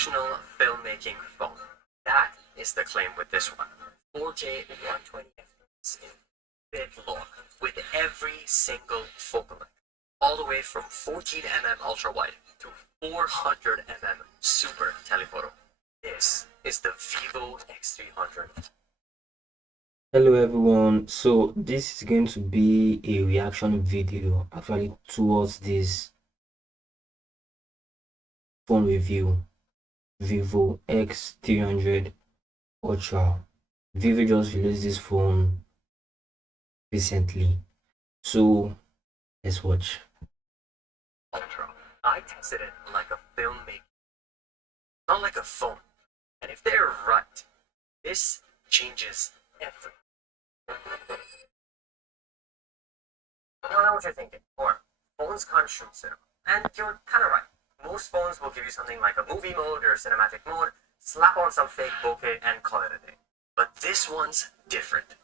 professional filmmaking phone. That is the claim with this one. 4K 120 FPS in bit long with every single focal length, all the way from 14mm ultra wide to 400mm super telephoto. This is the Vivo X300. Hello everyone, so this is going to be a reaction video actually towards this phone review, Vivo X300 Ultra. Vivo just released this phone recently, so let's watch. Ultra. I tested it like a filmmaker, not like a phone. And if they're right, this changes everything. I know what you're thinking. Or phones can't shoot cinema. And you're kind of right. Most phones will give you something like a movie mode or cinematic mode, slap on some fake bokeh, and call it a day. But this one's different.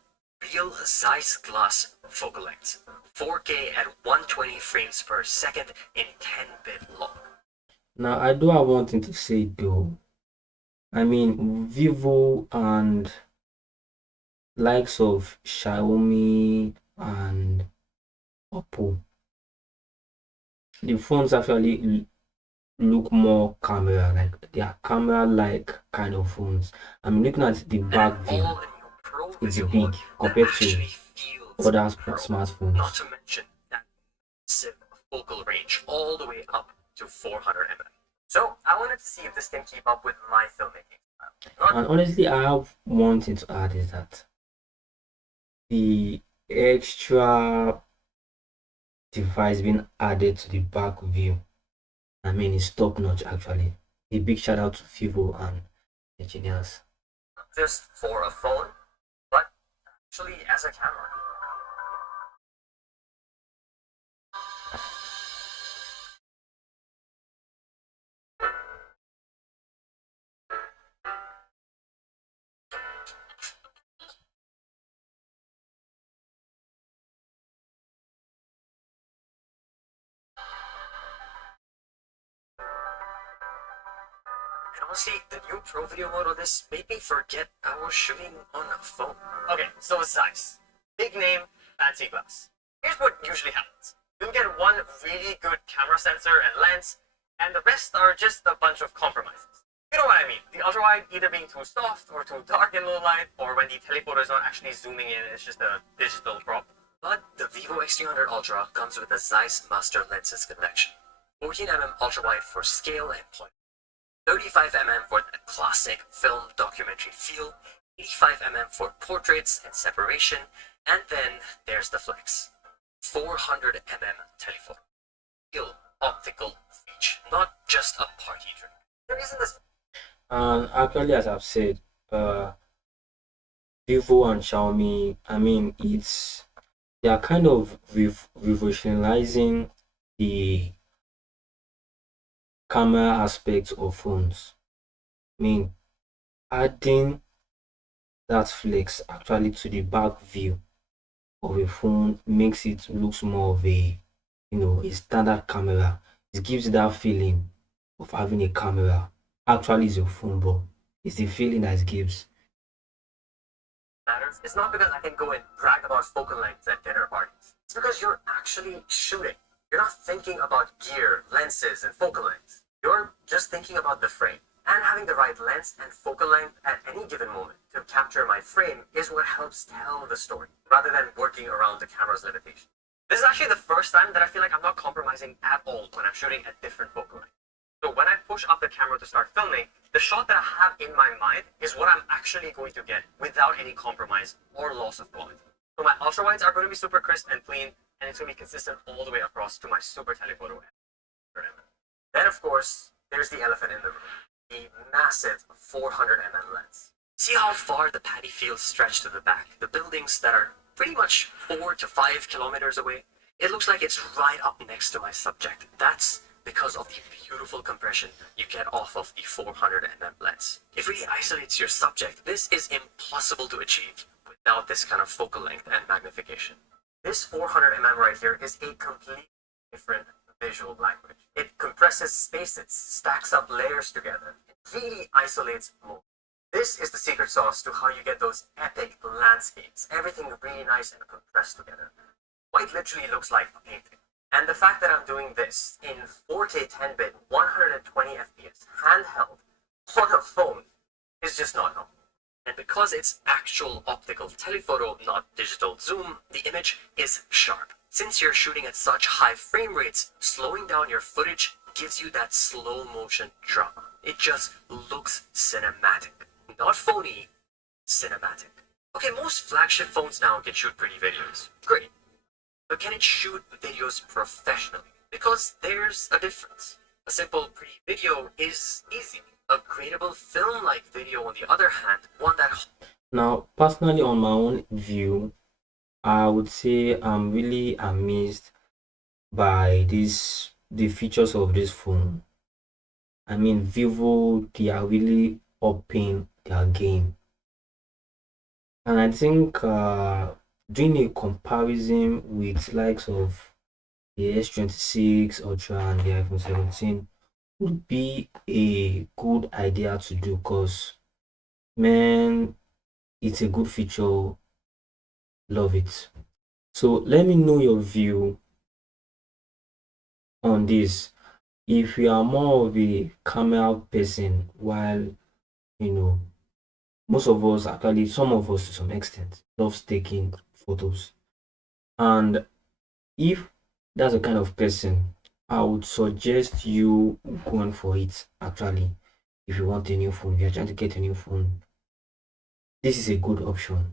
Real Zeiss glass focal lengths, 4K at 120 frames per second in 10-bit long. Now I do have one thing to say though. I mean, Vivo and likes of Xiaomi and Oppo, the phones actually look more camera, like they are camera like kind of phones. I'm looking at the back view, it's big compared to other smartphones. Not to mention that massive focal range all the way up to 400mm. So I wanted to see if this can keep up with my filmmaking style. And honestly, I have one thing to add is that the extra device being added to the back view, I mean, it's top notch actually. A big shout out to Vivo and engineers. Just for a phone, but actually as a camera. And honestly, the new Pro Video mode on this made me forget I was shooting on a phone. Okay, so it's Zeiss. Big name, fancy glass. Here's what usually happens. You get one really good camera sensor and lens, and the rest are just a bunch of compromises. You know what I mean? The ultrawide either being too soft or too dark in low light, or when the telephoto is not actually zooming in, it's just a digital prop. But the Vivo X300 Ultra comes with a Zeiss Master Lenses collection. 14mm ultrawide for scale and point. 35mm for the classic film documentary feel, 85mm for portraits and separation, and then there's the flex. 400mm telephoto. Real optical reach, not just a party trick. There isn't this. And actually, as I've said, Vivo and Xiaomi, I mean, they are kind of revolutionizing the camera aspects of phones. I mean, adding that flex actually to the back view of a phone makes it looks more of a standard camera. It gives you that feeling of having a camera. Actually, it's your phone, but it's the feeling that it gives. Matters. It's not because I can go and brag about focal lengths at dinner parties. It's because you're actually shooting. You're not thinking about gear, lenses, and focal lengths. You're just thinking about the frame. And having the right lens and focal length at any given moment to capture my frame is what helps tell the story, rather than working around the camera's limitations. This is actually the first time that I feel like I'm not compromising at all when I'm shooting at different focal lengths. So when I push up the camera to start filming, the shot that I have in my mind is what I'm actually going to get without any compromise or loss of quality. So my ultra wides are going to be super crisp and clean, and it's going to be consistent all the way across to my super telephoto. Then of course, there's the elephant in the room, the massive 400mm lens. See how far the paddy fields stretch to the back, the buildings that are pretty much 4 to 5 kilometers away? It looks like it's right up next to my subject. That's because of the beautiful compression you get off of the 400mm lens. It really isolates your subject. This is impossible to achieve without this kind of focal length and magnification. This 400mm right here is a completely different visual language. It compresses spaces, stacks up layers together, it really isolates motion. This is the secret sauce to how you get those epic landscapes, everything really nice and compressed together. Quite literally looks like a painting. And the fact that I'm doing this in 4K 10-bit, 120 FPS, handheld, on a phone, is just not normal. And because it's actual optical telephoto, not digital zoom, the image is sharp. Since you're shooting at such high frame rates, slowing down your footage gives you that slow motion drama. It just looks cinematic. Not phony, cinematic. Okay, most flagship phones now can shoot pretty videos. Great. But can it shoot videos professionally? Because there's a difference. A simple pretty video is easy. A creatable film-like video, on the other hand, one that... Now, personally, on my own view, I would say I'm really amazed by the features of this phone. I mean, Vivo, they are really upping their game. And I think doing a comparison with likes of the S26 Ultra and the iPhone 17 would be a good idea to do, because man, it's a good feature. Love it. So let me know your view on this. If you are more of a camera person, while you know most of us, actually some of us to some extent, loves taking photos, and if that's the kind of person, I would suggest you going for it. Actually, if you want a new phone, if you're trying to get a new phone, this is a good option.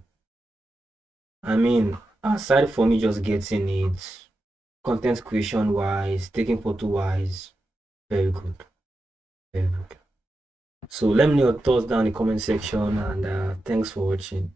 I mean, aside from me just getting it, content creation wise, taking photo wise, very good, very good. So let me know your thoughts down in the comment section, and thanks for watching.